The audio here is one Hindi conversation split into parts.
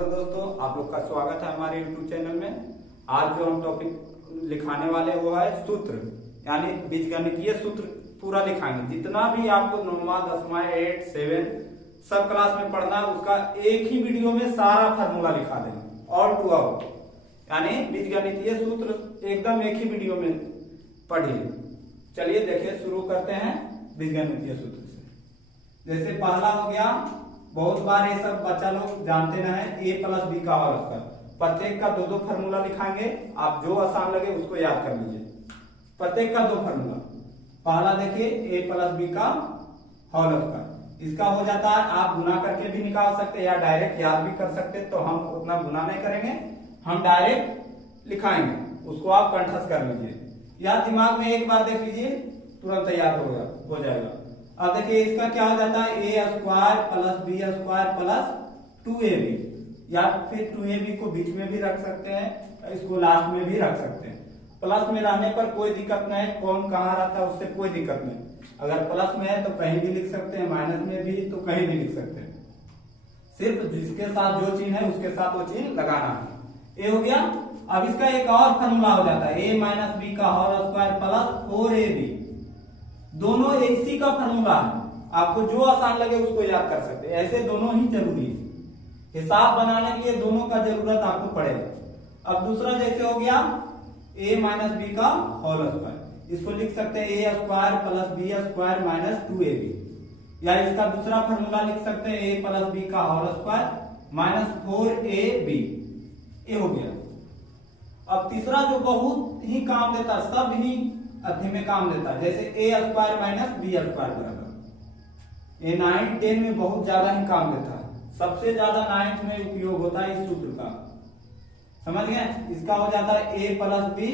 हेलो दोस्तों, आप लोग का स्वागत है हमारे YouTube चैनल में। आज जो हम टॉपिक लिखाने वाले वो है सूत्र, यानी बीजगणितीय सूत्र पूरा लिखाएंगे। जितना भी आपको 9वां 10वां 8 7 सब क्लास में पढ़ना है उसका एक ही वीडियो में सारा फार्मूला लिखा देंगे, ऑल टू ऑल, यानी बीजगणितीय सूत्र एकदम एक ही वीडियो में पढ़िए। चलिए देखिए, शुरू करते हैं बीजगणितीय सूत्र से। जैसे पहला हो गया, बहुत बार ये सब बच्चा लोग जानते ना है, a प्लस बी का होल स्क्वायर। प्रत्येक का दो दो फार्मूला लिखाएंगे, आप जो आसान लगे उसको याद कर लीजिए। प्रत्येक का दो फार्मूला। पहला देखिए a प्लस बी का होल स्क्वायर, इसका हो जाता है, आप गुना करके भी निकाल सकते हैं या डायरेक्ट याद भी कर सकते हैं। तो हम उतना गुना नहीं करेंगे, हम डायरेक्ट लिखाएंगे, उसको आप कंठस्थ कर लीजिए या दिमाग में एक बार देख लीजिए, तुरंत याद हो जाएगा। अब देखिए इसका क्या हो जाता है, A square plus B square plus 2ab, या फिर 2ab को बीच में भी रख सकते हैं, इसको लास्ट में भी रख सकते हैं। प्लस में रहने पर कोई दिक्कत नहीं है, कौन कहाँ रहता है उससे कोई दिक्कत नहीं। अगर प्लस में है तो कहीं भी लिख सकते हैं, माइनस में भी तो कहीं भी लिख सकते हैं। सिर्फ जिसके साथ जो चिन्ह है उसके साथ वो चिन्ह लगाना है। ये हो गया। अब इसका एक और फॉर्मूला हो जाता है, a माइनस बी का होल स्क्वायर प्लस 4ab। दोनों इसी का फॉर्मूला है, आपको जो आसान लगे उसको याद कर सकते हैं। ऐसे दोनों ही जरूरी है, हिसाब बनाने के लिए दोनों का जरूरत आपको पड़ेगा। अब दूसरा जैसे हो गया a माइनस बी का होल स्क्वायर, इसको लिख सकते हैं a square plus B square minus 2ab, या इसका दूसरा फॉर्मूला लिख सकते हैं a प्लस बी का होल स्क्वायर माइनस 4ab। ये हो गया। अब तीसरा जो बहुत ही काम देता है, सब ही अध्यय में काम देता है, जैसे a square minus b square बराबर। ये 9 10 में बहुत ज्यादा ही काम देता है, सबसे ज्यादा 9th में उपयोग होता है इस सूत्र का, समझ गए। इसका हो जाता है a प्लस बी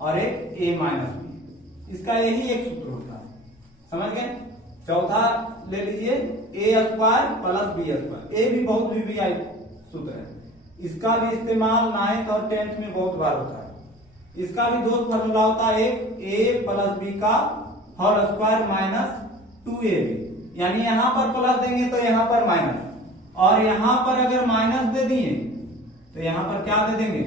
और एक a माइनस बी, इसका यही एक सूत्र होता है, समझ गए। चौथा ले लीजिए a square plus B square, ये भी बहुत वीवीआई सूत्र है, इसका भी इस्तेमाल 9th और 10th में बहुत बार होता है। इसका भी दो फॉर्मूला होता है, एक a प्लस बी का होल स्क्वायर माइनस 2ab, यानी यहां पर प्लस देंगे तो यहां पर माइनस, और यहां पर अगर माइनस दे दिए तो यहां पर क्या दे देंगे,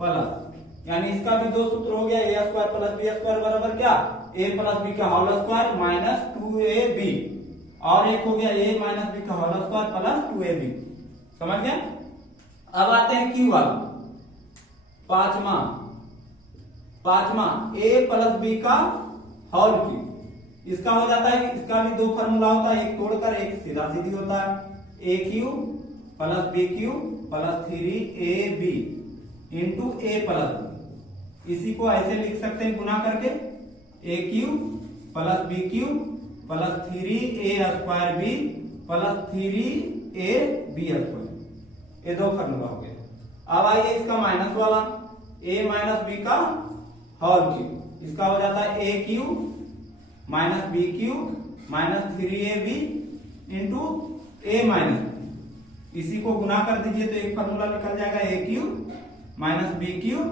प्लस। यानी इसका भी दो सूत्र हो गया, a square plus B square बराबर क्या, a प्लस बी का होल स्क्वायर माइनस 2ab, और एक हो गया a माइनस बी का होल स्क्वायर प्लस 2ab, समझ गए। अब आते हैं क्यू वाला, पांचवा a प्लस बी का होल क्यूब, इसका हो जाता है, इसका भी दो फॉर्मूला होता है, एक तोड़कर एक सीधा सीधी होता है, a cube plus B cube plus 3ab into a plus b. इसी को ऐसे लिख सकते हैं गुना करके, a cube plus B cube plus 3a square b plus 3ab square, ये दो फॉर्मूला हो गया। अब आइए इसका माइनस वाला, a माइनस बी का होल क्यूब, इसका हो जाता है a cube minus B cube minus 3ab into a minus b. इसी को गुना कर दीजिए तो एक फॉर्मूला निकल जाएगा, a cube minus B cube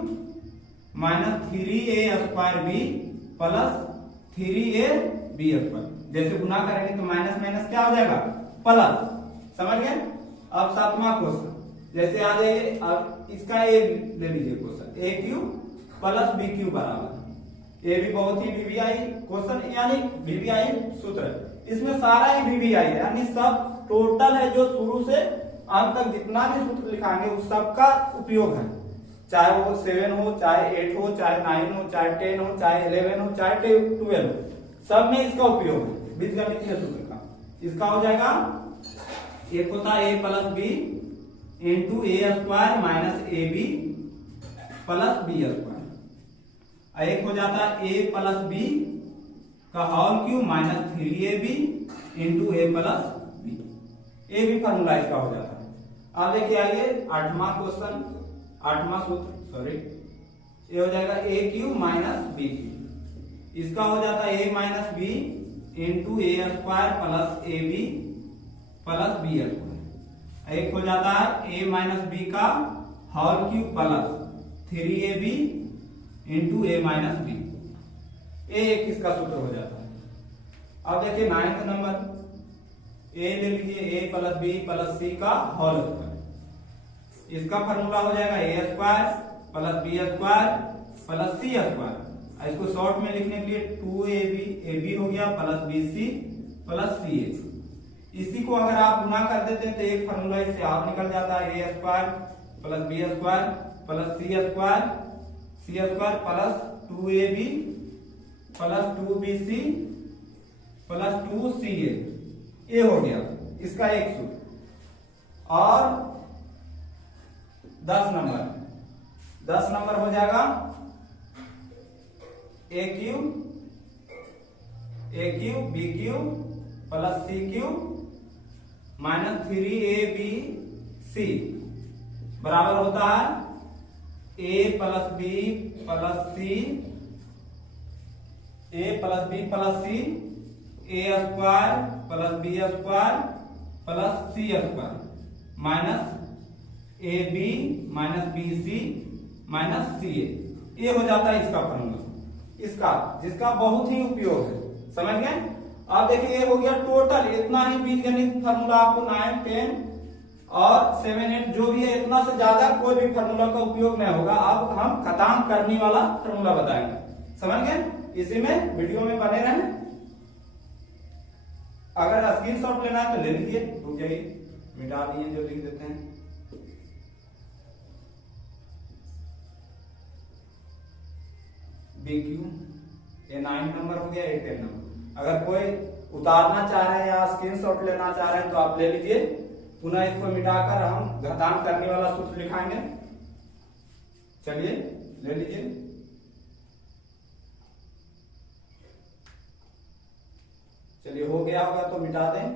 minus 3a square b plus 3ab square. जैसे गुना करेंगे तो माइनस माइनस क्या हो जाएगा, प्लस, समझ गए। अब सातवां क्वेश्चन जैसे आ जाइए, अब इसका ए ले लीजिए question, a cube plus B cube बराबर, ये भी बहुत ही वीवीआई क्वेश्चन, यानी वीवीआई सूत्र है। इसमें सारा ही वीवीआई है, यानी सब टोटल है, जो शुरू से अंत तक जितना भी सूत्र लिखाएंगे उस सब का उपयोग है, चाहे वो 7 हो, चाहे 8 हो, चाहे 9 हो, चाहे 10 हो, चाहे 11 हो, चाहे 12 हो, सब में इसका उपयोग है बीजगणितीय सूत्र का। इसका हो जाएगा, एक होता है a plus B into a square minus ab plus B square, एक हो जाता है a प्लस बी का whole cube minus 3ab into a plus B, ये भी फॉर्मूला इसका हो जाता है। अब देखिए आइए आठवां क्वेश्चन, आठवां सूत्र, सॉरी, ये हो जाएगा a cube minus B cube, इसका हो जाता है a minus B into a square plus ab plus B square, एक हो जाता है a माइनस बी का whole cube plus 3ab into a minus B, एक इसका सूत्र हो जाता है। अब देखिए 9th नंबर, a ले लीजिए, a plus B plus C का होल स्क्वायर, इसका फॉर्मूला हो जाएगा A square plus B square plus C square. इसको शॉर्ट में लिखने के लिए 2ab हो गया प्लस bc प्लस ca। इसी को अगर आप गुना कर देते हैं तो एक फॉर्मूला इससे आप निकल जाता है A square plus B square plus C square plus 2ab plus 2bc plus 2ca। ये हो गया इसका एक सूत्र। और 10 नंबर हो जाएगा A cube B cube plus C cube minus 3abc बराबर होता है A plus B plus C A square plus B square plus C square minus A B minus B C minus C A. ये हो जाता है इसका फॉर्मूला, इसका जिसका बहुत ही उपयोग है। समझ गए? अब देखिए ये हो गया टोटल इतना ही बीजगणित फॉर्मूला आपको 9, 10 और 7, 8 जो भी है इतना से ज्यादा कोई भी फॉर्मूला का उपयोग नहीं होगा। अब हम घातांक करने वाला फॉर्मूला बताएंगे। समझ गए? इसी में वीडियो में बने रहें। अगर स्क्रीनशॉट लेना है तो ले लीजिए, रुक जाइए, मिटा दिए जो लिख देते हैं। बी क्यू ये 9 नंबर हो गया, 10 नंबर। अगर कोई उतारना चाह रहे हैं या स्क्रीनशॉट लेना चाह रहे हैं तो आप ले लीजिए। पुनः इसको मिटाकर हम घातांक करने वाला सूत्र लिखाएंगे। चलिए ले लीजिए। चलिए हो गया होगा तो मिटा दें।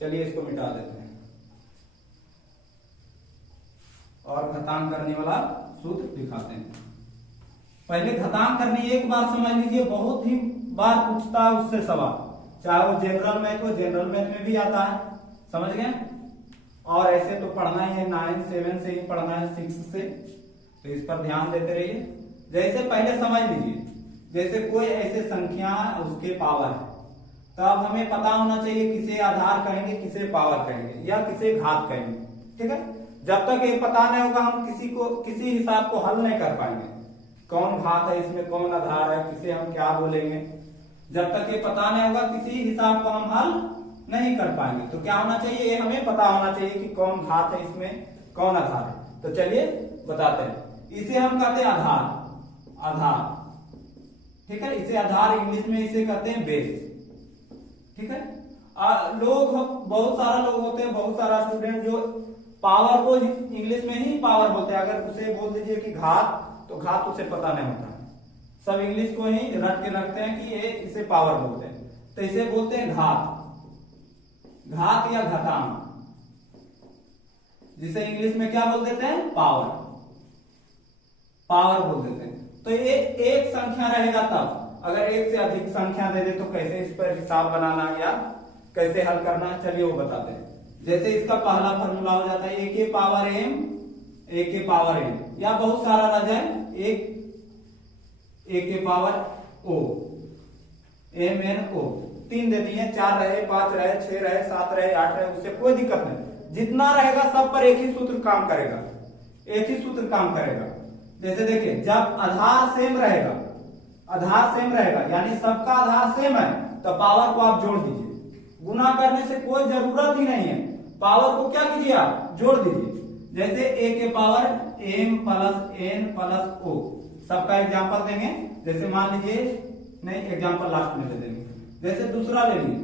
चलिए इसको मिटा देते हैं और घातांक करने वाला सूत्र दिखाते हैं। पहले घातांक करने एक बार समझ लीजिए, बहुत ही बार पूछता है उससे सवाल, चाहे वो जनरल मैथ हो, जनरल मैथ में भी आता है। समझ गए? और ऐसे तो पढ़ना ही है, 9, 7 से ही पढ़ना है, 6 से, तो इस पर ध्यान देते रहिए। जैसे पहले समझ लीजिए, जैसे कोई ऐसे संख्या है उसके पावर है, तो अब हमें पता होना चाहिए किसे आधार कहेंगे, किसे पावर कहेंगे या किसे घात कहेंगे। ठीक है? जब तक ये पता नहीं होगा हम किसी हिसाब को हल नहीं कर पाएंगे। कौन घात है इसमें, कौन आधार है, किसे हम क्या बोलेंगे, जब तक ये पता नहीं होगा किसी हिसाब को हम हल नहीं कर पाएंगे। तो क्या होना चाहिए, ये हमें पता होना चाहिए कि कौन घात है इसमें, कौन आधार है। तो चलिए बताते हैं। इसे हम कहते हैं आधार। ठीक है? इसे आधार इंग्लिश में इसे कहते हैं बेस। ठीक है? लोग बहुत सारा लोग होते हैं, बहुत सारा स्टूडेंट जो पावर को इंग्लिश में ही पावर बोलते हैं। अगर उसे बोल दीजिए कि घात, तो घात उसे पता नहीं होता है। सब इंग्लिश को ही रट के रखते हैं कि ये इसे पावर बोलते हैं, तो इसे बोलते हैं घात या घातांक, जिसे इंग्लिश में क्या बोल देते हैं, पावर बोल देते हैं। तो ये एक संख्या रहेगा तब, अगर एक से अधिक संख्या दे दे तो कैसे इस पर हिसाब बनाना या कैसे हल करना, चलिए वो बताते हैं। जैसे इसका पहला फॉर्मूला हो जाता है ए के पावर m, ए के पावर n, या बहुत सारा रह जाए ए के power o, m n o, 3 दे दिए, 4 रहे, 5 रहे, 6 रहे, 7 रहे, 8 रहे, उससे कोई दिक्कत नहीं। जितना रहेगा सब पर एक ही सूत्र काम करेगा। जैसे देखिए, जब आधार सेम रहेगा यानी सबका आधार सेम है, तो पावर को आप जोड़ दीजिए। गुना करने से कोई जरूरत ही नहीं है, पावर को क्या कीजिए, आप जोड़ दीजिए। जैसे a के power m plus n plus o, सबका एग्जांपल देंगे। जैसे मान लीजिए, नहीं एग्जांपल लास्ट में दे देंगे। जैसे दूसरा ले लीजिए,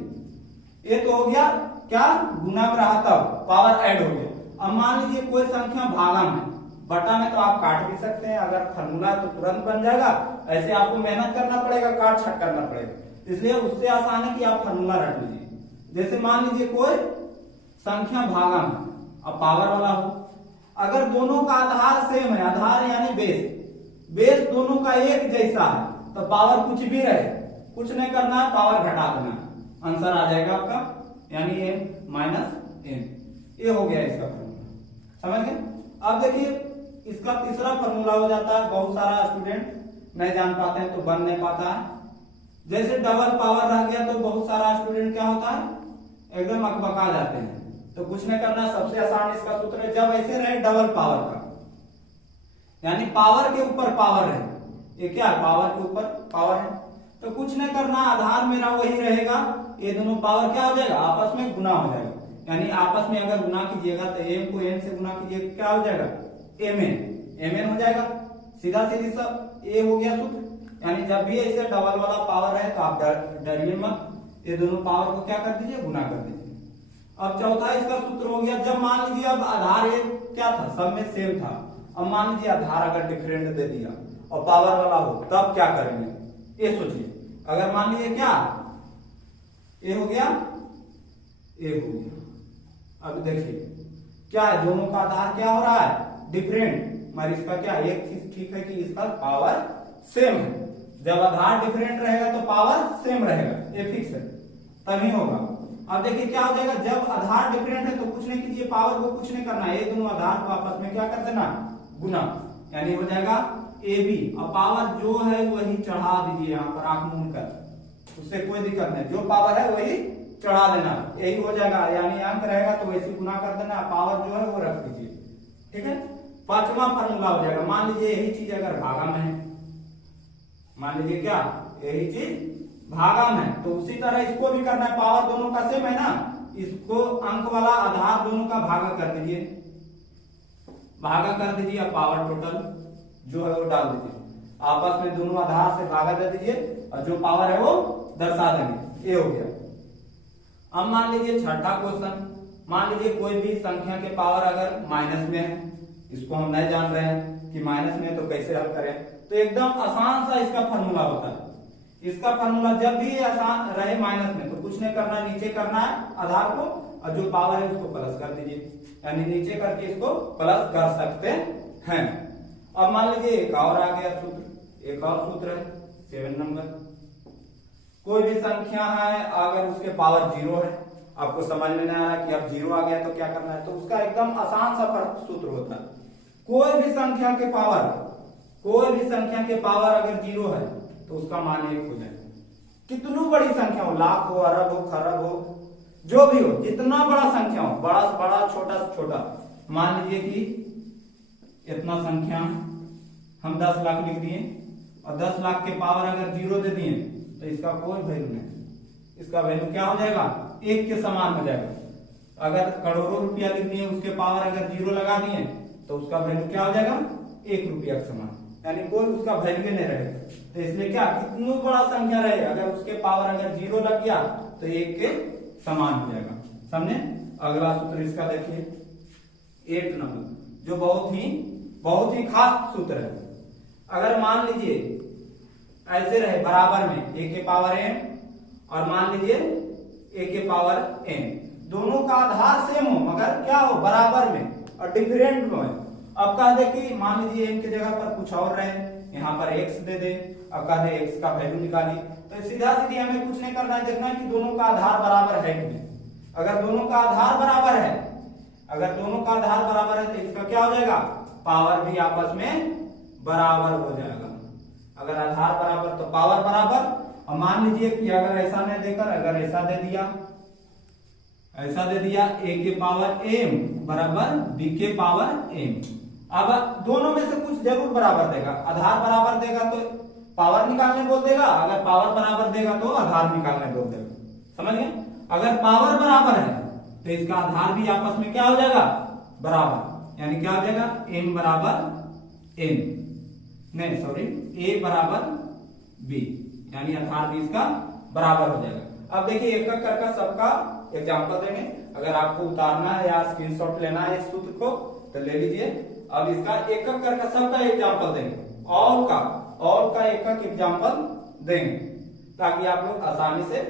ये तो हो गया क्या, गुना में रहा तब पावर ऐड हो गया। अब मान लीजिए कोई संख्या भागा में, बटा में तो आप काट भी सकते हैं, अगर फॉर्मूला तो तुरंत बन जाएगा, ऐसे आपको मेहनत करना पड़ेगा, काट छट करना पड़ेगा। इसलिए उससे आसान है कि आप फॉर्मूला रट लीजिए। जैसे मान लीजिए कोई संख्या भागा में, अब पावर वाला हो, अगर दोनों का आधार सेम है, आधार यानी बेस दोनों का एक जैसा है, तो पावर कुछ भी रहे, कुछ नहीं करना है, पावर घटा देना है, आंसर आ जाएगा आपका, यानी m माइनस n। ये हो गया इसका फॉर्मूला। समझ गए? अब देखिए इसका तीसरा फॉर्मूला हो जाता है, बहुत सारा स्टूडेंट नहीं जान पाते हैं तो बन नहीं पाता है। जैसे डबल पावर रह गया तो बहुत सारा स्टूडेंट क्या होता है, एकदम अकबका जाते हैं। तो कुछ नहीं करना, सबसे आसान इसका सूत्र है जब ऐसे रहे डबल पावर का, यानी पावर के ऊपर पावर है, ये क्या है पावर के ऊपर पावर है, तो कुछ नहीं करना, आधार मेरा वही रहेगा, ये दोनों पावर क्या हो जाएगा आपस में गुना हो जाएगा, यानी आपस में अगर गुना कीजिएगा तो m को n से गुना कीजिएगा क्या हो जाएगा mn हो जाएगा, सीधा सीधी सब ये हो गया सूत्र। यानी जब भी ऐसे डबल वाला पावर है तो आप डरिए मत, ये दोनों पावर को क्या कर दीजिए गुना कर दीजिए। अब चौथा इसका सूत्र हो गया, जब मान लीजिए अब आधार ये क्या था सब में सेम था, अब मान लीजिए आधार अगर डिफरेंट दे दिया और पावर वाला हो तब क्या करेंगे ये सोचिए। अगर मान लीजिए क्या ये हो गया ये हो गया, अब देखिए क्या है दोनों का आधार क्या हो रहा है डिफरेंट, मगर इसका क्या एक चीज ठीक है कि इसका पावर सेम है, जब आधार डिफरेंट रहेगा तो पावर सेम रहेगा, ये फिक्स है तभी होगा। अब देखिए क्या हो जाएगा, जब आधार डिफरेंट है तो कुछ नहीं कीजिए, पावर को कुछ नहीं करना, ये दोनों आधार को आपस में क्या कर देना गुना, यानी हो जाएगा ए बी, और पावर जो है वही चढ़ा दीजिए यहाँ पर आंख मूंद कर, उससे कोई दिक्कत नहीं, जो पावर है वही चढ़ा देना, यही हो जाएगा, यानी अंक रहेगा तो वैसे गुना कर देना, पावर जो है वो रख दीजिए, ठीक है। पांचवा फॉर्मूला हो जाएगा, मान लीजिए यही चीज अगर भागा में है, मान लीजिए क्या यही चीज भागा में है, तो उसी तरह इसको भी करना है, पावर दोनों का सेम है ना, इसको अंक वाला आधार दोनों का भागा कर दीजिए, भागा कर दीजिए, अब पावर टोटल जो है वो डाल दीजिए, आपस में दोनों आधार से भागा दे दीजिए और जो पावर है वो दर्शा देंगे, ये हो गया। अब मान लीजिए छठा क्वेश्चन, मान लीजिए कोई भी संख्या के पावर अगर माइनस में है, इसको हम नहीं जान रहे हैं कि माइनस में तो कैसे हल करें, तो एकदम आसान सा इसका फॉर्मूला होता है, इसका फॉर्मूला जब भी आसान रहे माइनस में तो कुछ नहीं करना, नीचे करना है आधार को और जो पावर है उसको प्लस कर दीजिए, यानी नीचे करके इसको प्लस कर सकते हैं। अब मान लीजिए एक और आ गया सूत्र, एक और सूत्र है 7 नंबर, कोई भी संख्या है अगर उसके पावर 0 है, आपको समझ में नहीं आ रहा कि अब 0 आ गया तो क्या करना है, तो उसका एकदम आसान सा सूत्र होता है, कोई भी संख्या के पावर, कोई भी संख्या के पावर अगर 0 है तो उसका मान 1 हो जाएगा, कितनी बड़ी संख्या हो, लाख हो, अरब हो, खरब हो, जो भी हो, जितना बड़ा संख्या हो, बड़ा से बड़ा छोटा से छोटा, मान लीजिए कि इतना संख्या हम 10 लाख लिख दिए और 10 लाख के पावर अगर 0 दे दिए तो इसका कोई वैल्यू नहीं, इसका वैल्यू क्या हो जाएगा 1 के समान हो जाएगा। अगर करोड़ों रुपया लिख दिए उसके पावर अगर 0 लगा दिए तो उसका वैल्यू क्या हो जाएगा 1 रुपया के समान, यानी कोई उसका वैल्यू नहीं रहेगा। तो इसलिए क्या कितनी बड़ा संख्या रहे अगर उसके पावर अगर 0 लग गया तो 1 के समान हो जाएगा, समझे। अगला सूत्र इसका देखिए 8 नंबर, जो बहुत ही खास सूत्र है। अगर मान लीजिए ऐसे रहे बराबर में a के पावर m और मान लीजिए a के पावर n, दोनों का आधार सेम हो मगर क्या हो बराबर में और डिफरेंट में। अब कह दे कि मान लीजिए n की जगह पर कुछ और रहे, यहाँ पर x दे दे, अब कह दे x का वैल्यू निकालिए, तो सीधा सीधी हमें कुछ नहीं करना है, देखना है कि दोनों का आधार बराबर है कि नहीं। अगर दोनों का आधार बराबर है, अगर दोनों का आधार बराबर है तो इसका क्या हो जाएगा पावर भी आपस में बराबर हो जाएगा। अगर आधार बराबर तो पावर बराबर। और मान लीजिए कि अगर ऐसा नहीं देकर अगर ऐसा दे दिया, ऐसा दे दिया a के पावर m बराबर b के पावर m, अब दोनों में से कुछ जरूर बराबर देगा, आधार बराबर देगा तो पावर निकालने बोल देगा, अगर पावर बराबर देगा तो आधार निकालने बोल देगा, समझ गए। अगर पावर बराबर है तो इसका आधार भी आपस में क्या हो जाएगा बराबर, यानी क्या हो जाएगा m बराबर n, नहीं सॉरी a बराबर b, यानी आधार भी इसका बराबर हो जाएगा। अब देखिए एक एक करके सबका एग्जांपल देंगे, अगर आपको उतारना है या स्क्रीनशॉट लेना है इस सूत्र को तो ले लीजिए। अब इसका एक एक करके सबका एग्जांपल देंगे, और का एक एक एग्जांपल देंगे ताकि आप लोग आसानी से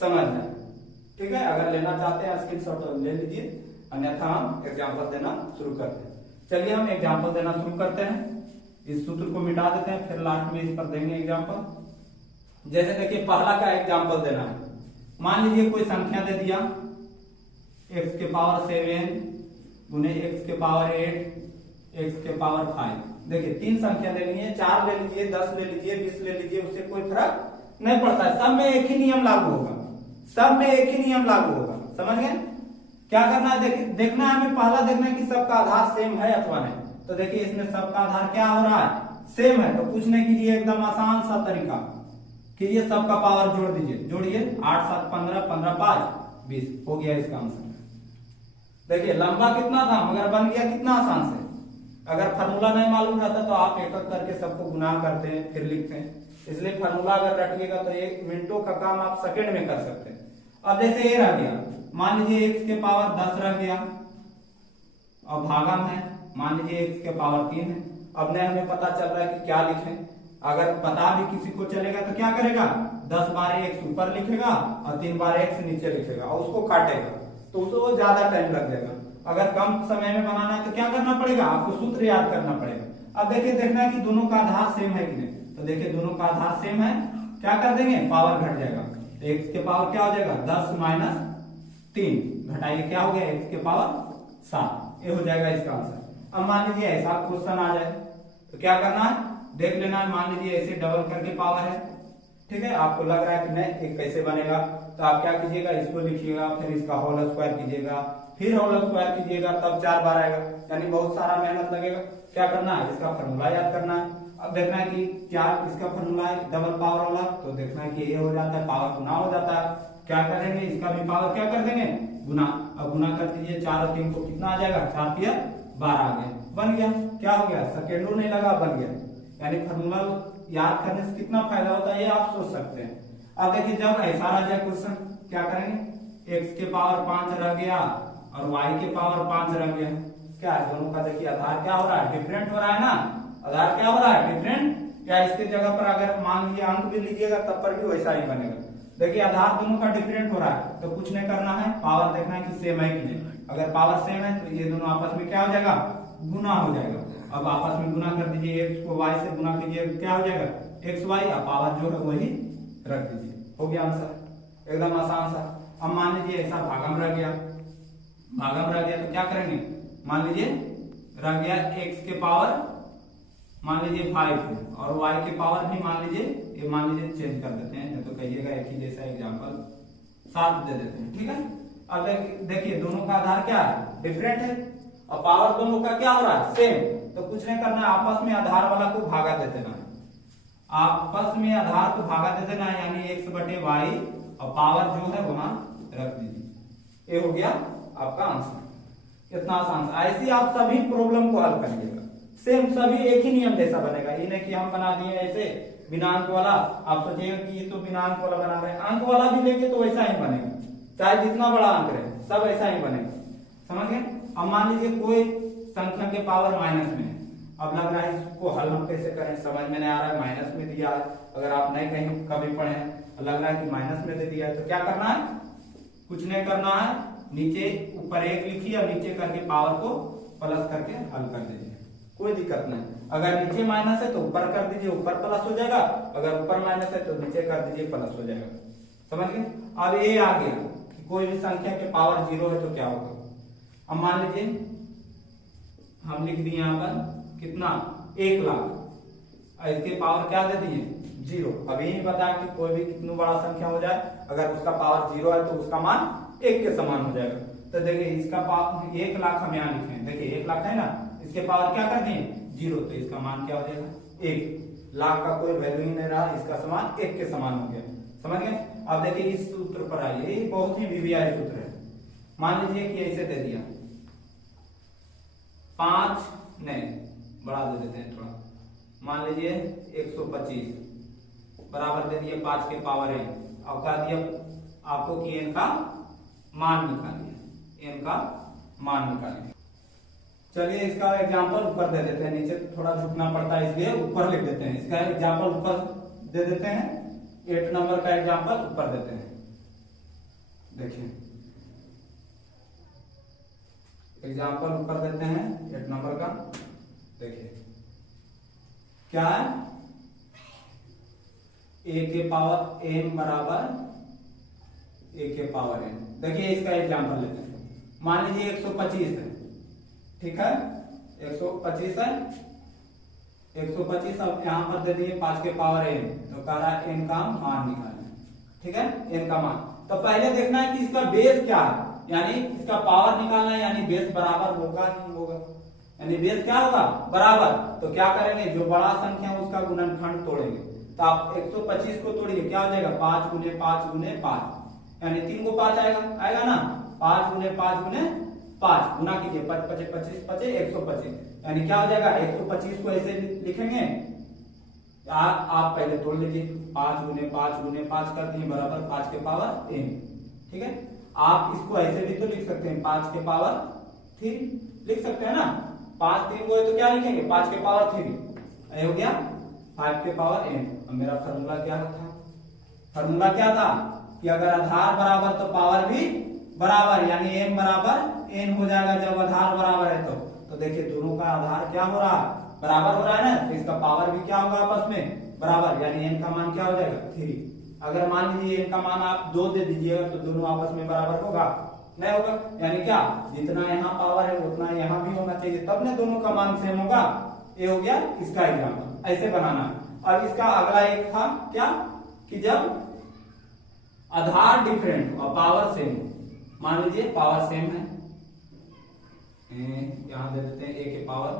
समझ जाए, ठीक है। अगर लेना चाहते हैं स्क्रीनशॉट तो ले लीजिए, अन्यथा हम एग्जांपल देना शुरू करते हैं। चलिए हम एग्जांपल देना शुरू करते हैं, इस सूत्र को मिटा देते हैं, फिर लास्ट में इस पर देंगे एग्जांपल। जैसे देखिए पहला का एग्जांपल देना है, मान लीजिए कोई संख्या दे दिया x के पावर 7 गुने x के पावर 8 x के पावर 5। देखिए 3 संख्या लेनी है, 4 ले लीजिए, 10 ले लीजिए, 20 ले लीजिए, उससे कोई फर्क नहीं पड़ता है, सब में एक ही नियम लागू होगा, सब में एक ही नियम लागू होगा, समझ गए। क्या करना है, देखना है हमें, पहला देखना है कि सबका आधार सेम है अथवा नहीं। तो देखिए इसमें सबका आधार क्या हो रहा है, सेम है। तो पूछने के लिए एकदम आसान सा तरीका कि ये सबका पावर जोड़ दीजिए, जोड़िए 8 7 15 15 5 20, हो गया इसका आंसर। देखिए लंबा कितना था मगर बन गया कितना आसान से। अगर फार्मूला नहीं मालूम रहता तो आप एक एक करके सबको गुना करते हैं फिर लिखते हैं, इसलिए फार्मूला अगर रखिएगा तो 1 मिनटों का काम आप सेकंड में कर सकते हैं। अब जैसे ये रह गया, मान लीजिए x के पावर 10 रह गया और भागा में मान लीजिए x के पावर 3 है। अब नहीं हमें पता चल रहा है कि क्या लिखें, अगर पता भी किसी को चलेगा तो क्या करेगा, 10 बार x ऊपर लिखेगा और 3 बार x नीचे लिखेगा और उसको काटेगा, तो उसको ज्यादा टाइम लग जाएगा। अगर कम समय में बनाना है तो क्या करना पड़ेगा, आपको सूत्र याद करना पड़ेगा। अब देखिए देखना है कि दोनों का आधार सेम है कि नहीं। तो देखिए दोनों का आधार सेम है, क्या कर देंगे, पावर घट जाएगा। x के पावर क्या हो जाएगा, 10 माइनस 3 घटाइए क्या हो गया, x के पावर 7, ये हो जाएगा इसका आंसर। अब मान लीजिए ऐसा क्वेश्चन आ जाए तो क्या करना है, देख लेना है। मान लीजिए ऐसे डबल करके पावर है, ठीक है, आपको लग रहा है कि नहीं एक कैसे बनेगा, तो आप क्या कीजिएगा, इसको लिखिएगा, फिर इसका होल स्क्वायर कीजिएगा, फिर होल स्क्वायर कीजिएगा, तब 4 बार आएगा, यानी बहुत सारा मेहनत लगेगा। क्या करना है, इसका फॉर्मूला याद करना है। अब देखना है कि क्या इसका फॉर्मूला है डबल पावर वाला, तो देखना है कि ये हो जाता है, पावर गुना हो जाता है। क्या करेंगे, इसका भी पावर क्या कर देंगे, गुना। अब गुना कर दीजिए, 4 और 3 को कितना आ जाएगा, 4 तिया 12 आ गए, बन गया। क्या हो गया, सेकेंडों नहीं लगा, बन गया। यानी फॉर्मूला याद करने से कितना फायदा होता है ये आप सोच सकते हैं। अब देखिए जब ऐसा आ जाए क्वेश्चन, क्या करेंगे, x के पावर 5 रह गया और y के पावर 5 रह गया। क्या है, दोनों का देखिए आधार क्या हो रहा है, डिफरेंट हो रहा है ना, आधार क्या हो रहा है, डिफरेंट। या इसके जगह पर अगर मान लीजिए अंक भी लीजिएगा तब पर भी वैसा ही बनेगा। देखिए आधार दोनों का डिफरेंट हो रहा है, तो कुछ नहीं करना है, पावर देखना है कि सेम है कि नहीं। अगर पावर सेम है तो ये दोनों आपस में क्या हो जाएगा, गुना हो जाएगा। अब आपस में गुना कर दीजिए, x को y से गुना कीजिए, क्या हो जाएगा, xy, और पावर जो है वही रख दीजिए, हो गया आंसर, एकदम आसान सा। अब मान लीजिए ऐसा भागम रह गया, भागम रह गया तो क्या करेंगे, मान लीजिए रह गया x के पावर मान लीजिए 5 और y के पावर भी मान लीजिए, ये मान लीजिए चेंज कर देते हैं, तो कहिएगा एक ही जैसा एग्जांपल 7 दे देते हैं, ठीक है। अब देखिए दोनों का आधार क्या है, डिफरेंट है, और पावर दोनों का क्या हो रहा है, सेम। तो कुछ नहीं करना है, आपस में आधार वाला को भागा दे देना है, आपस में आधार को भागा दे देना है, यानी x बटे वाई और पावर जो है वहां रख दीजिए, ये हो गया आपका आंसर। कितना आसान, ऐसे आप सभी प्रॉब्लम को हल करिएगा, सेम सभी एक ही नियम जैसा बनेगा। ये नहीं कि हम बना दिए ऐसे बिना अंक वाला, आप सोचिएगा कि ये तो बिना अंक वाला बना रहे हैं, अंक वाला भी लेंगे तो वैसा ही बनेगा, चाहे जितना बड़ा अंक रहे सब ऐसा ही बनेगा, समझ गए। अब मान लीजिए कोई संख्या के पावर माइनस में है, अब लग रहा है इसको हल हम कैसे करें, समझ में नहीं आ रहा है, माइनस में दिया है, अगर आप नहीं कहीं कभी पढ़े हैं, लग रहा है कि माइनस में दे दिया है, तो क्या करना है, कुछ नहीं करना है, नीचे ऊपर 1 लिखिए और नीचे करके पावर को प्लस करके हल कर दीजिए, कोई दिक्कत नहीं। अगर नीचे माइनस है तो ऊपर कर दीजिए, ऊपर प्लस हो जाएगा, अगर ऊपर माइनस है तो नीचे कर दीजिए, प्लस हो जाएगा, समझ गए। अब ये आ गया कि कोई भी संख्या के पावर 0 है तो क्या होगा। अब मान लीजिए हम लिख दिए यहाँ पर कितना, 1 लाख, इसके पावर क्या दे दिए, 0। अब यही बताएं कि कोई भी कितना बड़ा संख्या हो जाए, अगर उसका पावर 0 है तो उसका मान 1 के समान हो जाएगा। तो देखिए इसका पावर 1 लाख हम यहाँ लिखे, देखिए 1 लाख है ना, इसके पावर क्या कर दिए 0, तो इसका मान क्या हो जाएगा, 1 लाख का कोई वैल्यू ही नहीं रहा, इसका समान 1 के समान हो गया, समझ गए। अब देखिए इस सूत्र पर आइए, ये बहुत ही वीवीआई सूत्र है। मान लीजिए कि ऐसे दे दिया 5 नहीं बढ़ा दे देते हैं थोड़ा, मान लीजिए 125 बराबर दे दिए 5 के पावर n, अब कह दिया आपको कि n का मान निकालिए, n का मान निकालिए। चलिए इसका एग्जांपल ऊपर दे देते हैं, नीचे थोड़ा झुकना पड़ता है इसलिए ऊपर लिख देते हैं, इसका एग्जांपल ऊपर दे देते हैं, 8 नंबर का एग्जांपल ऊपर देते हैं। देखिए एग्जांपल ऊपर देते हैं 8 नंबर का, देखिए क्या है, a के पावर n बराबर a के पावर n। देखिए इसका एग्जांपल लेते हैं, मान लीजिए 125 है, ठीक है, 125 है, 125 अब यहाँ पर दे दिए 5 के पावर n, तो कह रहा है n का मान निकालना, ठीक है, n का मान। तो पहले देखना है कि इसका बेस क्या है, यानी इसका पावर निकालना है, यानी बेस बराबर होगा नहीं होगा, यानी बेस क्या होगा बराबर। तो क्या करेंगे, जो बड़ा संख्या है उसका गुणनखंड तोड़ेंगे। तो आप 125 को तोड़िए, क्या हो जाएगा 5 गुने 5 गुने 5, यानी 3 को 5 आएगा ना, 5 गुने 5 गुने 5 गुना कीजिए, 5 5 25 25 125, यानी क्या हो जाएगा 125 को ऐसे लिखेंगे। आप पहले तोड़ लीजिए, 5 गुने 5 गुने 5 कर दिए बराबर 5 के पावर n। ठीक है, आप इसको ऐसे भी तो लिख सकते हैं, 5 के पावर 3 लिख सकते हैं ना, 5 3 को तो क्या लिखेंगे 5 के पावर 3, हो गया 5 के पावर n। अब मेरा फार्मूला क्या था, फार्मूला क्या था कि अगर आधार बराबर तो पावर भी बराबर, यानी m बराबर n हो जाएगा जब आधार बराबर है। तो देखिए दोनों का आधार क्या हो रहा है बराबर हो रहा है ना, तो इसका पावर भी क्या होगा आपस में बराबर, यानी n का मान क्या हो जाएगा 3। अगर मान लीजिए n का मान आप 2 दे दीजिएगा तो दोनों आपस में बराबर होगा नहीं होगा, यानी क्या जितना यहाँ पावर है उतना यहाँ भी होना चाहिए, तब ना दोनों का मान सेम होगा। ये हो गया इसका एग्जाम्पल, ऐसे बनाना। अब इसका अगला एक था क्या कि जब आधार डिफरेंट और पावर सेम, मान लीजिए पावर सेम है, यहां दे देते हैं a के पावर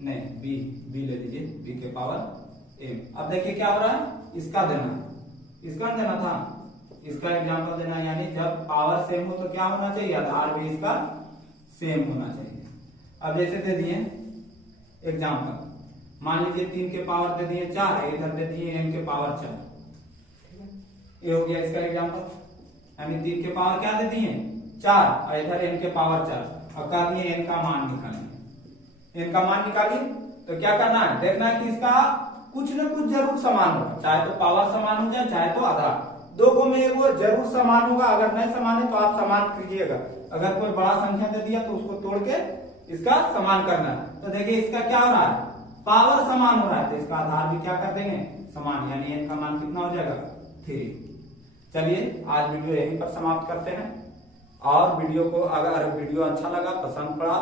नहीं b ले लीजिए, b के पावर m। अब देखिए क्या हो रहा है, इसका देना था, इसका एग्जांपल देना, यानी जब पावर सेम हो तो क्या होना चाहिए आधार भी इसका सेम होना चाहिए। अब जैसे दे दिए एग्जांपल, मान लीजिए 3 के पावर दे दिए 4 है, इधर दे दिए m के पावर 4, ठीक है, ये हो गया इसका एग्जांपल, यानी 3 के पावर क्या दे दिए 4 और इधर n के पावर 4, और कह दिए n का मान निकालिए। n का मान निकालिए तो क्या करना है, देखना है कि इसका कुछ न कुछ जरूर समान होगा, चाहे तो पावर समान हो जाए चाहे तो आधार, दो को में वो जरूर समान होगा। अगर नहीं समान है तो आप समान कीजिएगा, अगर कोई बड़ा संख्या दे दिया तो उसको तोड़ के इसका समान करना है। तो देखिए इसका क्या हो रहा है, पावर समान हो रहा है, तो इसका आधार भी क्या कर देंगे समान, यानी n का मान कितना हो जाएगा 3। चलिए आज वीडियो यहीं पर समाप्त करते हैं, और वीडियो को अगर वीडियो अच्छा लगा पसंद पड़ा